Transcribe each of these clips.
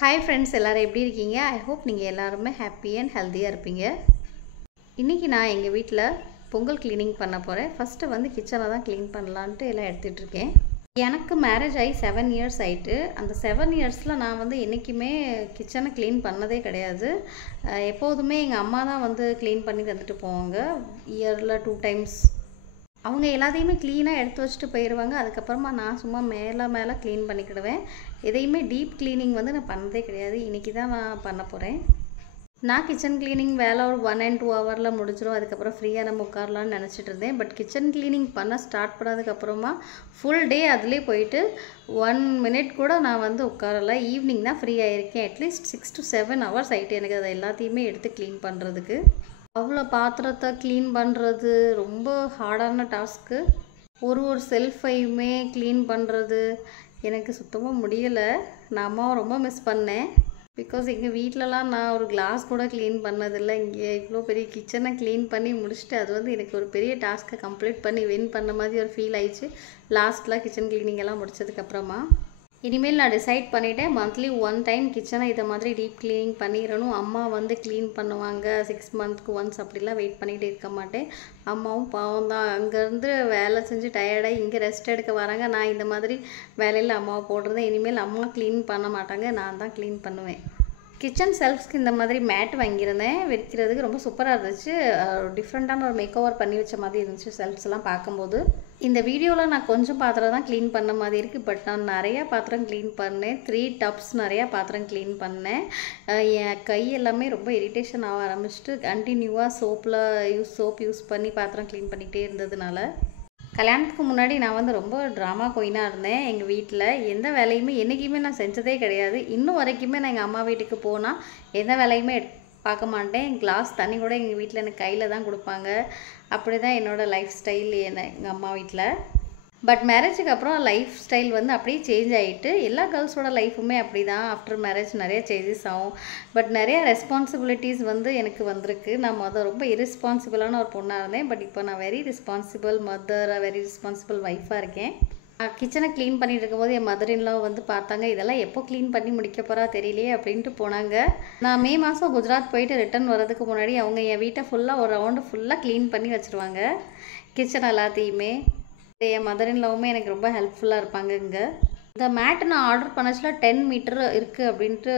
Hi friends, எல்லோரும் எப்படி இருக்கீங்க? ஐ ஹோப் நீங்கள் எல்லாருமே ஹாப்பி அண்ட் ஹெல்த்தியாக இருப்பீங்க. இன்றைக்கி நான் எங்கள் வீட்டில் பொங்கல் க்ளீனிங் பண்ண போகிறேன். ஃபஸ்ட்டு வந்து கிச்சனை தான் க்ளீன் பண்ணலான்ட்டு எல்லாம் எடுத்துகிட்ருக்கேன். எனக்கு மேரேஜ் ஆகி 7 இயர்ஸ் ஆகிட்டு. அந்த 7 இயர்ஸில் நான் வந்து என்றைக்குமே கிச்சனை க்ளீன் பண்ணதே கிடையாது. எப்போதுமே எங்கள் அம்மா தான் வந்து க்ளீன் பண்ணி தந்துட்டு போவாங்க. இயரில் 2 டைம்ஸ் அவங்க எல்லாத்தையுமே க்ளீனாக எடுத்து வச்சுட்டு போயிடுவாங்க. அதுக்கப்புறமா நான் சும்மா மேலே க்ளீன் பண்ணிக்கிடுவேன். எதையுமே டீப் க்ளீனிங் வந்து நான் பண்ணதே கிடையாது. இன்றைக்கி தான் நான் பண்ண போகிறேன். நான் கிச்சன் க்ளீனிங் வேலை ஒரு 1 and 2 ஹவரில் முடிச்சிடும். அதுக்கப்புறம் ஃப்ரீயாக நம்ம உட்காரலான்னு நினச்சிட்டு இருந்தேன். பட் கிச்சன் க்ளீனிங் பண்ண ஸ்டார்ட் பண்ணதுக்கப்புறமா ஃபுல் டே அதிலே போயிட்டு 1 minute கூட நான் வந்து உட்காரலை. ஈவினிங் தான் ஃப்ரீ ஆகிருக்கேன். அட்லீஸ்ட் 6 to 7 hours ஆகிட்டு எனக்கு அதை எல்லாத்தையுமே எடுத்து க்ளீன் பண்ணுறதுக்கு. அவ்வளோ பாத்திரத்தை க்ளீன் பண்ணுறது ரொம்ப ஹார்டான டாஸ்க்கு. ஒரு செல்ஃபையுமே க்ளீன் பண்ணுறது எனக்கு சுத்தமாக முடியலை. நான் அம்மாவை ரொம்ப மிஸ் பண்ணேன். பிகாஸ் எங்கள் வீட்டிலலாம் நான் ஒரு கிளாஸ் கூட க்ளீன் பண்ணதில்லை. இங்கே இவ்வளோ பெரிய கிச்சனை க்ளீன் பண்ணி முடிச்சுட்டு அது வந்து எனக்கு ஒரு பெரிய டாஸ்க்கை கம்ப்ளீட் பண்ணி வின் பண்ண மாதிரி ஒரு ஃபீல் ஆயிடுச்சு லாஸ்ட்டில் கிச்சன் க்ளீனிங் எல்லாம் முடிச்சதுக்கப்புறமா. இனிமேல் நான் டிசைட் பண்ணிவிட்டேன், மந்த்லி 1 time கிச்சனை இதை மாதிரி டீப் க்ளீனிங் பண்ணிடணும். அம்மா வந்து க்ளீன் பண்ணுவாங்க 6 months once, அப்படிலாம் வெயிட் பண்ணிகிட்டு இருக்க மாட்டேன். அம்மாவும் பாவம் தான், அங்கேருந்து வேலை செஞ்சு டயர்டாகி இங்கே ரெஸ்ட் எடுக்க வராங்க. நான் இந்த மாதிரி வேலையில் அம்மாவை போடுறேன். இனிமேல் அம்மா க்ளீன் பண்ண மாட்டாங்க, நான் தான் க்ளீன் பண்ணுவேன். கிச்சன் செல்ஃப்ஸ்க்கு இந்த மாதிரி மேட் வாங்கியிருந்தேன் விற்கிறதுக்கு. ரொம்ப சூப்பராக இருந்துச்சு. டிஃப்ரெண்ட்டான ஒரு மேக் ஓவர் பண்ணி வச்ச மாதிரி இருந்துச்சு செல்ஃப்ஸ் எல்லாம் பார்க்கும்போது. இந்த வீடியோவில் நான் கொஞ்சம் பாத்திரம் தான் க்ளீன் பண்ண மாதிரி இருக்குது. பட் நான் நிறையா பாத்திரம் க்ளீன் பண்ணேன். 3 tubs நிறையா பாத்திரம் க்ளீன் பண்ணேன். என் கை எல்லாமே ரொம்ப இரிட்டேஷன் ஆக ஆரம்பிச்சிட்டு கண்டினியூவாக சோப் யூஸ் பண்ணி பாத்திரம் க்ளீன் பண்ணிகிட்டே இருந்ததுனால. கல்யாணத்துக்கு முன்னாடி நான் வந்து ரொம்ப ட்ராமா குயினாக இருந்தேன். எங்கள் வீட்டில் எந்த வேலையுமே என்றைக்குமே நான் செஞ்சதே கிடையாது. இன்னும் வரைக்குமே நான் எங்கள் அம்மா வீட்டுக்கு போனால் எந்த வேலையுமே பார்க்க மாட்டேன். கிளாஸ் தண்ணி கூட எங்கள் வீட்டில் எனக்கு கையில் தான் கொடுப்பாங்க. அப்படி தான் என்னோடய லைஃப் ஸ்டைல் எங்கள் அம்மா வீட்டில். பட் மேரேஜுக்கு அப்புறம் லைஃப் ஸ்டைல் வந்து அப்படியே சேஞ்ச் ஆகிட்டு. எல்லா கேர்ள்ஸோட லைஃபுமே அப்படி தான். ஆஃப்டர் மேரேஜ் நிறைய சேஞ்சஸ் ஆகும். பட் நிறைய ரெஸ்பான்சிபிலிட்டிஸ் வந்து எனக்கு வந்திருக்கு. நான் ரொம்ப இரெஸ்பான்சிபிளான ஒரு பொண்ணாக இருந்தேன். பட் இப்போ நான் very responsible mother, very responsible ஒய்ஃபாக இருக்கேன். கிச்சனை க்ளீன் பண்ணிட்டு இருக்கும்போது என் மதர்-இன்-லா வந்து பார்த்தாங்க, இதெல்லாம் எப்போ க்ளீன் பண்ணி முடிக்க போகிறா தெரியலையே அப்படின்ட்டு போனாங்க. நான் மே மாதம் குஜராத் போயிட்டு ரிட்டர்ன் வரதுக்கு முன்னாடி அவங்க என் வீட்டை ஃபுல்லாக ஒரு ரவுண்டு ஃபுல்லாக க்ளீன் பண்ணி வச்சுருவாங்க, கிச்சன் எல்லாத்தையுமே. என் மதர்-இன்-லாவுமே எனக்கு ரொம்ப ஹெல்ப்ஃபுல்லாக இருப்பாங்க. இங்கே இந்த மேட்டு நான் ஆர்டர் பண்ணச்சுல 10 மீட்டர் இருக்குது அப்படின்ட்டு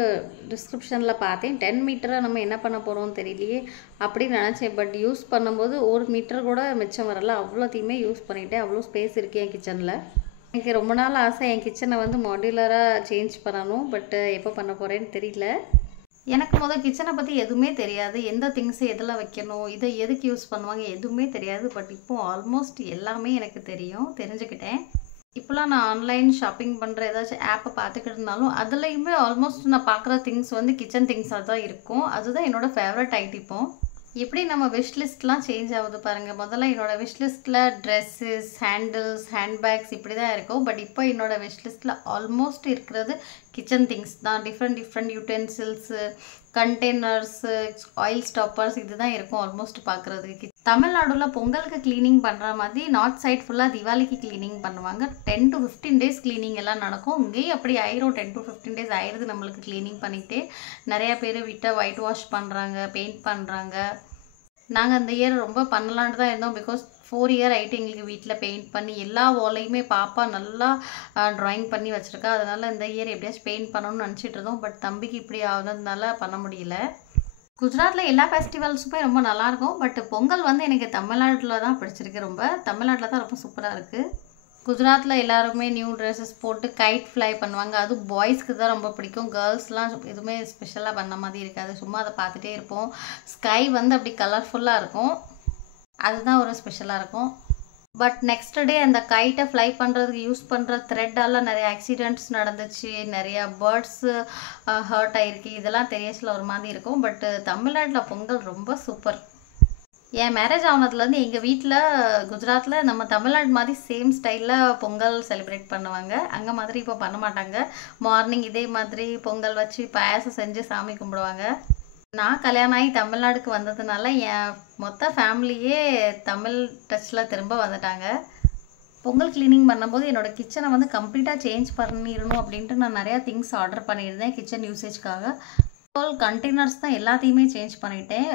டிஸ்கிரிப்ஷனில் பார்த்தேன். 10 மீட்டரை நம்ம என்ன பண்ண போகிறோம்னு தெரியலையே அப்படின்னு நினச்சேன். பட் யூஸ் பண்ணும்போது 1 மீட்டர் கூட மிச்சம் வரல. அவ்வளோத்தையுமே யூஸ் பண்ணிவிட்டேன். அவ்வளோ ஸ்பேஸ் இருக்குது என் கிச்சனில். எனக்கு ரொம்ப நாள் ஆசை என் கிச்சனை வந்து மாடுலராக சேஞ்ச் பண்ணணும். பட் எப்போ பண்ண போகிறேன்னு தெரியல. எனக்கு கிச்சனை பற்றி எதுவுமே தெரியாது. எந்த திங்ஸை எதில் வைக்கணும், இதை எதுக்கு யூஸ் பண்ணுவாங்க எதுவுமே தெரியாது. பட் இப்போது ஆல்மோஸ்ட் எல்லாமே எனக்கு தெரிஞ்சுக்கிட்டேன். இப்போலாம் நான் ஆன்லைன் ஷாப்பிங் பண்ணுற ஏதாச்சும் ஆப்பை பார்த்துக்கிட்டு இருந்தாலும் அதுலேயுமே ஆல்மோஸ்ட் நான் பார்க்குற திங்ஸ் வந்து கிச்சன் திங்ஸாக தான் இருக்கும். அதுதான் என்னோடய ஃபேவரட் ஐட்டம். இப்போ எப்படி நம்ம விஷ்லிஸ்ட்லாம் சேஞ்ச் ஆகுது பாருங்கள். முதல்ல என்னோடய விஷ்லிஸ்ட்டில் ட்ரெஸ்ஸஸ், ஹேண்டில்ஸ், ஹேண்ட்பேக்ஸ் இப்படி தான் இருக்கும். பட் இப்போ என்னோடய விஷ்லிஸ்ட்டில் ஆல்மோஸ்ட் இருக்கிறது கிச்சன் திங்ஸ் தான். டிஃப்ரெண்ட் யூட்டென்சில்ஸு, கண்டெய்னர்ஸு, ஆயில் ஸ்டாப்பர்ஸ் இது தான் இருக்கும் ஆல்மோஸ்ட் பார்க்குறதுக்கு. தமிழ்நாடுல பொங்கலுக்கு க்ளீனிங் பண்ணுற மாதிரி நார்த் சைட் ஃபுல்லாக தீபாவளிக்கு க்ளீனிங் பண்ணுவாங்க. 10 to 15 days க்ளீனிங் எல்லாம் நடக்கும். இங்கேயும் அப்படி ஆயிரும். 10 to 15 days ஆயிடுது நம்மளுக்கு க்ளீனிங் பண்ணிக்கிட்டே. நிறையா பேர் வீட்டை ஒயிட் வாஷ் பண்ணுறாங்க, பெயிண்ட் பண்ணுறாங்க. நாங்கள் இந்த இயர் ரொம்ப பண்ணலான்ட்டு தான் இருந்தோம். பிகாஸ் 4 year ஆகிட்டு எங்களுக்கு வீட்டில் பெயிண்ட் பண்ணி எல்லா வாலையுமே பாப்பா நல்லா ட்ராயிங் பண்ணி வச்சுருக்கா. அதனால் இந்த இயர் எப்படியாச்சும் பெயிண்ட் பண்ணணும்னு நினச்சிட்டு இருந்தோம். பட் தம்பிக்கு இப்படி ஆகுதுனால பண்ண முடியல. குஜராத்தில் எல்லா ஃபெஸ்டிவல்ஸுமே ரொம்ப நல்லாயிருக்கும். பட் பொங்கல் வந்து எனக்கு தமிழ்நாட்டில் தான் பிடிச்சிருக்கு. தமிழ்நாட்டில் தான் ரொம்ப சூப்பராக இருக்குது. குஜராத்தில் எல்லாருமே நியூ ட்ரெஸ்ஸஸ் போட்டு கைட் ஃப்ளை பண்ணுவாங்க. அது பாய்ஸ்க்கு தான் ரொம்ப பிடிக்கும். கேர்ள்ஸ்லாம் எதுவுமே ஸ்பெஷலாக பண்ண மாதிரி இருக்காது. சும்மா அதை பார்த்துட்டே இருப்போம். ஸ்கை வந்து அப்படி கலர்ஃபுல்லாக இருக்கும். அதுதான் ஒரு ஸ்பெஷலாக இருக்கும். பட் நெக்ஸ்ட் டே அந்த கைட்டை ஃப்ளை பண்ணுறதுக்கு யூஸ் பண்ணுற த்ரெட்டால் நிறைய ஆக்சிடெண்ட்ஸ் நடந்துச்சு. நிறையா பேர்ட்ஸு ஹர்ட் ஆகிருக்கு. இதெல்லாம் தெரியச்சில் ஒரு மாதிரி இருக்கும். பட் தமிழ்நாட்டில் பொங்கல் ரொம்ப சூப்பர். என் மேரேஜ் ஆனதுலேருந்து எங்கள் வீட்டில் குஜராத்தில் நம்ம தமிழ்நாடு மாதிரி சேம் ஸ்டைலில் பொங்கல் செலிப்ரேட் பண்ணுவாங்க. அங்கே மாதிரி இப்போ பண்ண மாட்டாங்க. மார்னிங் இதே மாதிரி பொங்கல் வச்சு பாயாசம் செஞ்சு சாமி கும்பிடுவாங்க. நான் கல்யாணம் ஆகி தமிழ்நாடுக்கு வந்ததுனால என் மொத்த ஃபேமிலியே தமிழ் டச்சில் திரும்ப வந்துட்டாங்க. பொங்கல் க்ளீனிங் பண்ணும்போது என்னோட கிச்சனை வந்து கம்ப்ளீட்டாக சேஞ்ச் பண்ணிடணும் அப்படின்ட்டு நான் நிறையா திங்ஸ் ஆர்டர் பண்ணியிருந்தேன் கிச்சன் யூசேஜ்க்காக. கண்டெய்னர்ஸ் தான் எல்லாத்தையுமே சேஞ்ச் பண்ணிட்டேன்.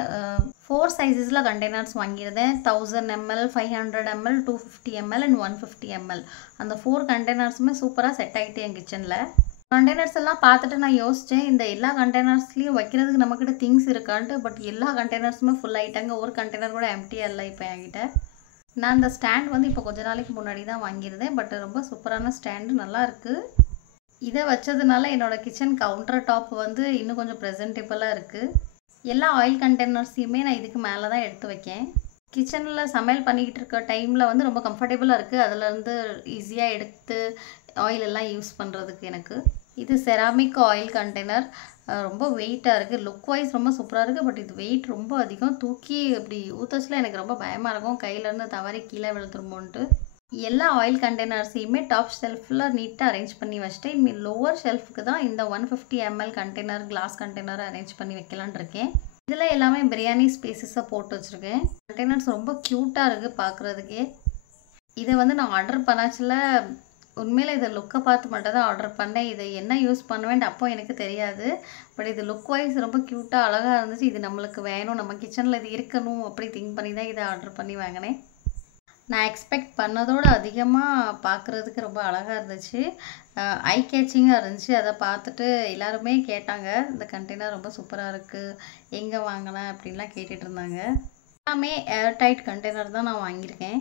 4 சைஸஸில் கண்டெய்னர்ஸ் வாங்கியிருந்தேன். 1000 ml, 500 ml, 250 ml and 150 ml. அந்த 4 கண்டெய்னர்ஸுமே சூப்பராக செட் ஆகிட்டு என் கிச்சனில். கண்டெய்னர்ஸ் எல்லாம் பார்த்துட்டு நான் யோசித்தேன், இந்த எல்லா கண்டெய்னர்ஸ்லேயும் வைக்கிறதுக்கு நம்மக்கிட்ட திங்ஸ் இருக்கான்ட்டு. பட் எல்லா கண்டெய்னர்ஸுமே ஃபுல் ஆகிட்டாங்க. ஒரு கண்டெய்னர் கூட எம்டியாக இல்லை இப்போ என்கிட்ட. நான் இந்த ஸ்டாண்ட் வந்து இப்போ கொஞ்ச நாளைக்கு முன்னாடி தான் வாங்கியிருந்தேன். பட் ரொம்ப சூப்பரான ஸ்டாண்டு, நல்லா இருக்குது. இதை வச்சதுனால என்னோடய கிச்சன் கவுண்டர் டாப் வந்து இன்னும் கொஞ்சம் ப்ரெசன்டபிளாக இருக்குது. எல்லா ஆயில் கண்டெய்னர்ஸையுமே நான் இதுக்கு மேலே தான் எடுத்து வைக்கேன். கிச்சனில் சமையல் பண்ணிக்கிட்டு இருக்க டைமில் வந்து ரொம்ப கம்ஃபர்டபுளாக இருக்குது. அதிலேருந்து ஈஸியாக எடுத்து ஆயில் எல்லாம் யூஸ் பண்ணுறதுக்கு எனக்கு. இது செராமிக் ஆயில் கண்டெய்னர், ரொம்ப வெயிட்டாக இருக்குது. லுக் வைஸ் ரொம்ப சூப்பராக இருக்குது. பட் இது வெயிட் ரொம்ப அதிகம். தூக்கி இப்படி ஊற்றச்சில் எனக்கு ரொம்ப பயமாக இருக்கும், கையிலேருந்து தவறி கீழே விழுந்துருமோன்ட்டு. எல்லா ஆயில் கண்டெய்னர்ஸையுமே டாப் ஷெல்ஃபில் நீட்டாக அரேஞ்ச் பண்ணி வச்சுட்டேன். இனிமேல் லோவர் ஷெல்ஃபுக்கு தான் இந்த 150 ml கண்டெய்னர், கிளாஸ் கண்டெய்னரை அரேஞ்ச் பண்ணி வைக்கலான் இருக்கேன். இதில் எல்லாமே பிரியாணி ஸ்பேசஸை போட்டு வச்சுருக்கேன். கண்டெய்னர்ஸ் ரொம்ப க்யூட்டாக இருக்குது பார்க்குறதுக்கே. இதை வந்து நான் ஆர்டர் பண்ணாச்சில் உண்மையில் இதை லுக்கை பார்த்து மட்டும் தான் ஆர்டர் பண்ணேன். இதை என்ன யூஸ் பண்ணுவேன்ட்டு அப்போ எனக்கு தெரியாது. பட் இது லுக் வைஸ் ரொம்ப க்யூட்டாக அழகாக இருந்துச்சு. இது நம்மளுக்கு வேணும், நம்ம கிச்சனில் இது இருக்கணும் அப்படி திங்க் பண்ணி தான் இதை ஆர்டர் பண்ணி வாங்கினேன். நான் எக்ஸ்பெக்ட் பண்ணதோடு அதிகமாக பார்க்குறதுக்கு ரொம்ப அழகாக இருந்துச்சு. ஐ கேச்சிங்காக இருந்துச்சு. அதை பார்த்துட்டு எல்லாருமே கேட்டாங்க, இந்த கண்டெய்னர் ரொம்ப சூப்பராக இருக்குது, எங்கே வாங்கினேன் அப்படின்லாம் கேட்டுட்டு இருந்தாங்க. எல்லாமே ஏர் டைட் கண்டெய்னர் தான் நான் வாங்கியிருக்கேன்.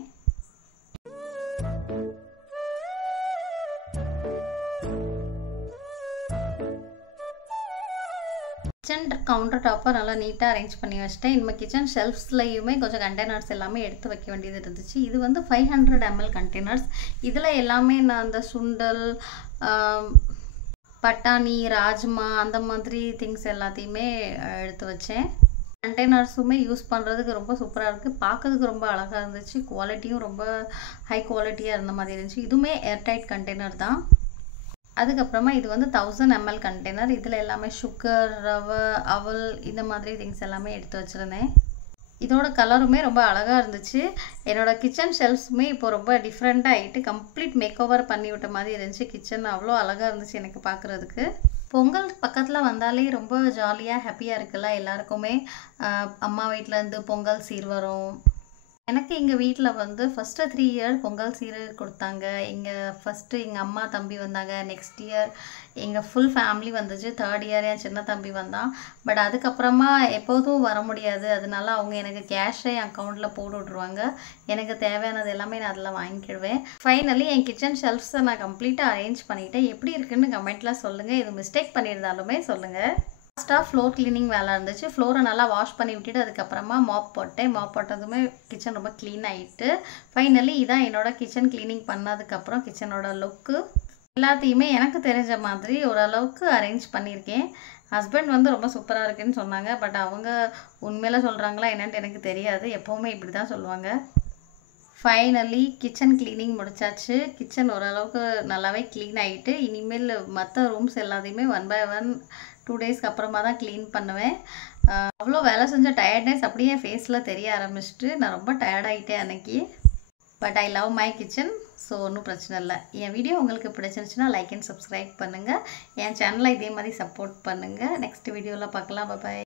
கிச்சன் கவுண்டர் டாப்பை நல்லா நீட்டாக அரேஞ்ச் பண்ணி வச்சிட்டேன். இனிமேல் கிச்சன் ஷெல்ஃப்ஸ்லையுமே கொஞ்சம் கண்டெய்னர்ஸ் எல்லாமே எடுத்து வைக்க வேண்டியது இருந்துச்சு. இது வந்து 500 ml கண்டெய்னர்ஸ். இதில் எல்லாமே நான் அந்த சுண்டல், பட்டாணி, ராஜ்மா அந்த மாதிரி திங்ஸ் எல்லாத்தையுமே எடுத்து வச்சேன். கண்டெய்னர்ஸுமே யூஸ் பண்ணுறதுக்கு ரொம்ப சூப்பராக இருக்குது. பார்க்கறதுக்கு ரொம்ப அழகாக இருந்துச்சு. குவாலிட்டியும் ரொம்ப ஹை குவாலிட்டியாக இருந்த மாதிரி இருந்துச்சு. இதுவுமே ஏர்டைட் கண்டெய்னர் தான். அதுக்கப்புறமா இது வந்து 1000 ml கண்டெய்னர். இதில் எல்லாமே சுகர், ரவை, அவல் இந்த மாதிரி திங்ஸ் எல்லாமே எடுத்து வச்சுருந்தேன். இதோட கலருமே ரொம்ப அழகாக இருந்துச்சு. என்னோடய கிச்சன் ஷெல்ஃப்ஸுமே இப்போ ரொம்ப டிஃப்ரெண்ட்டாக ஆகிட்டு கம்ப்ளீட் மேக் ஓவர் பண்ணி விட்ட மாதிரி இருந்துச்சு. கிச்சன் அவ்வளோ அழகாக இருந்துச்சு எனக்கு பார்க்குறதுக்கு. பொங்கல் பக்கத்தில் வந்தாலே ரொம்ப ஜாலியாக ஹாப்பியாக இருக்குல்ல எல்லாருக்குமே. அம்மா வீட்டிலேருந்து பொங்கல் சீர் வரும். எனக்கு எங்கள் வீட்டில் வந்து ஃபஸ்ட்டு 3 இயர் பொங்கல் சீர் கொடுத்தாங்க. ஃபஸ்ட்டு எங்கள் அம்மா தம்பி வந்தாங்க. நெக்ஸ்ட் இயர் எங்கள் ஃபுல் ஃபேமிலி வந்துச்சு. 3rd இயர் என் சின்ன தம்பி வந்தான். பட் அதுக்கப்புறமா எப்போதும் வர முடியாது. அதனால அவங்க எனக்கு கேஷை என் அக்கௌண்ட்டில் போட்டு விட்ருவாங்க. எனக்கு தேவையானது எல்லாமே நான் அதில் வாங்கிக்கிடுவேன். ஃபைனலி என் கிச்சன் ஷெல்ஃப்ஸை நான் கம்ப்ளீட்டாக அரேஞ்ச் பண்ணிவிட்டேன். எப்படி இருக்குன்னு கமெண்ட்டில் சொல்லுங்கள். இது மிஸ்டேக் பண்ணியிருந்தாலுமே சொல்லுங்கள். லாஸ்ட்டாக ஃப்ளோர் க்ளீனிங் வேலை இருந்துச்சு. ஃப்ளோரை நல்லா வாஷ் பண்ணி விட்டுட்டு அதுக்கப்புறமா மாப் போட்டேன். மாப் போட்டதுமே கிச்சன் ரொம்ப க்ளீன் ஆகிட்டு ஃபைனலி இதான் என்னோடய கிச்சன் க்ளீனிங் பண்ணதுக்கப்புறம் கிச்சனோட லுக்கு. எல்லாத்தையுமே எனக்கு தெரிஞ்ச மாதிரி ஓரளவுக்கு அரேஞ்ச் பண்ணியிருக்கேன். ஹஸ்பண்ட் வந்து ரொம்ப சூப்பராக இருக்குன்னு சொன்னாங்க. பட் அவங்க உண்மையில சொல்கிறாங்களா என்னன்ட்டு எனக்கு தெரியாது. எப்போவுமே இப்படி தான் சொல்லுவாங்க. ஃபைனலி கிச்சன் க்ளீனிங் முடிச்சாச்சு. கிச்சன் ஓரளவுக்கு நல்லாவே க்ளீன் ஆகிட்டு இனிமேல் மற்ற ரூம்ஸ் எல்லாத்தையுமே 1 by 1 2 டேஸ்க்கு அப்புறமா தான் க்ளீன் பண்ணுவேன். அவ்வளோ வேலை செஞ்ச டயர்ட்னஸ் அப்படியே ஃபேஸில் தெரிய ஆரம்பிச்சிட்டு நான் ரொம்ப டயர்டாகிட்டேன் அன்னைக்கு. But I love my kitchen. So ஒன்றும் பிரச்சனை இல்லை. என் வீடியோ உங்களுக்கு பிடிச்சிருந்துச்சுன்னா லைக் அண்ட் சப்ஸ்கிரைப் பண்ணுங்கள். என் சேனலை இதே மாதிரி சப்போர்ட் பண்ணுங்கள். நெக்ஸ்ட் வீடியோவில் பார்க்கலாம். பாய்.